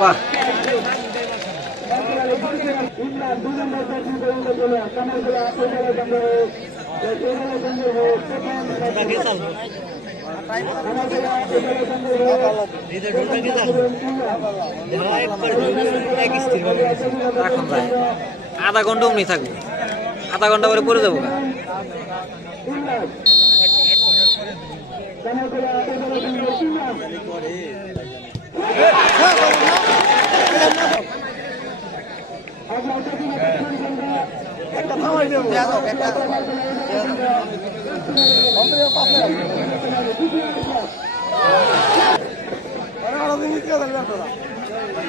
বাহ আধা ঘন্টা অমনি থাকবো, আধা ঘন্টা পরে পড়ে যাবো। একটা থামাই দেবো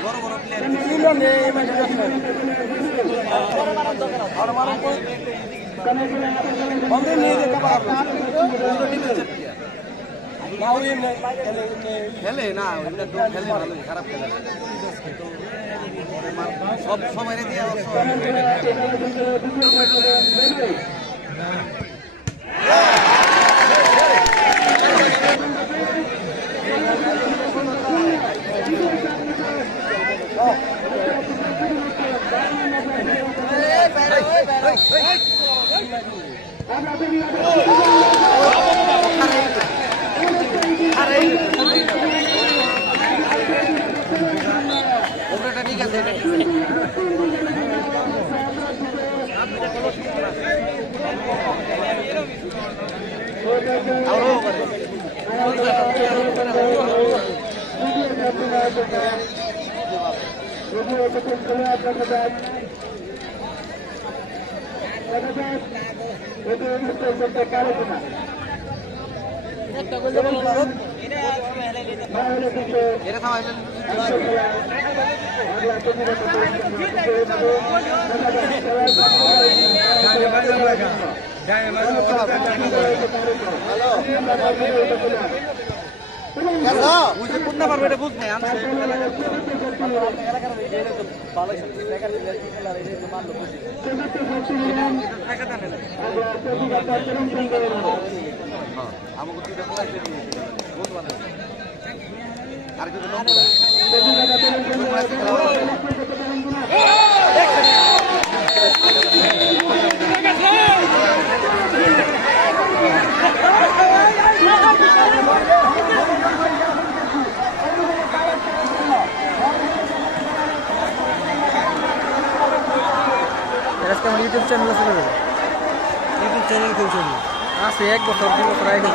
বড় বড় খেলে না খেলে ভালো, খারাপ খেলে সব সময় দিয়ে ঠিক আছে। এটা থামাইলেন বুঝতে পারবে, এটা বুঝ নাই আর কিছু আমার ইউটিউব চ্যানেল আছে, ইউটিউব চ্যানেল খুব আছে 1 বছর 2 বছর আগে।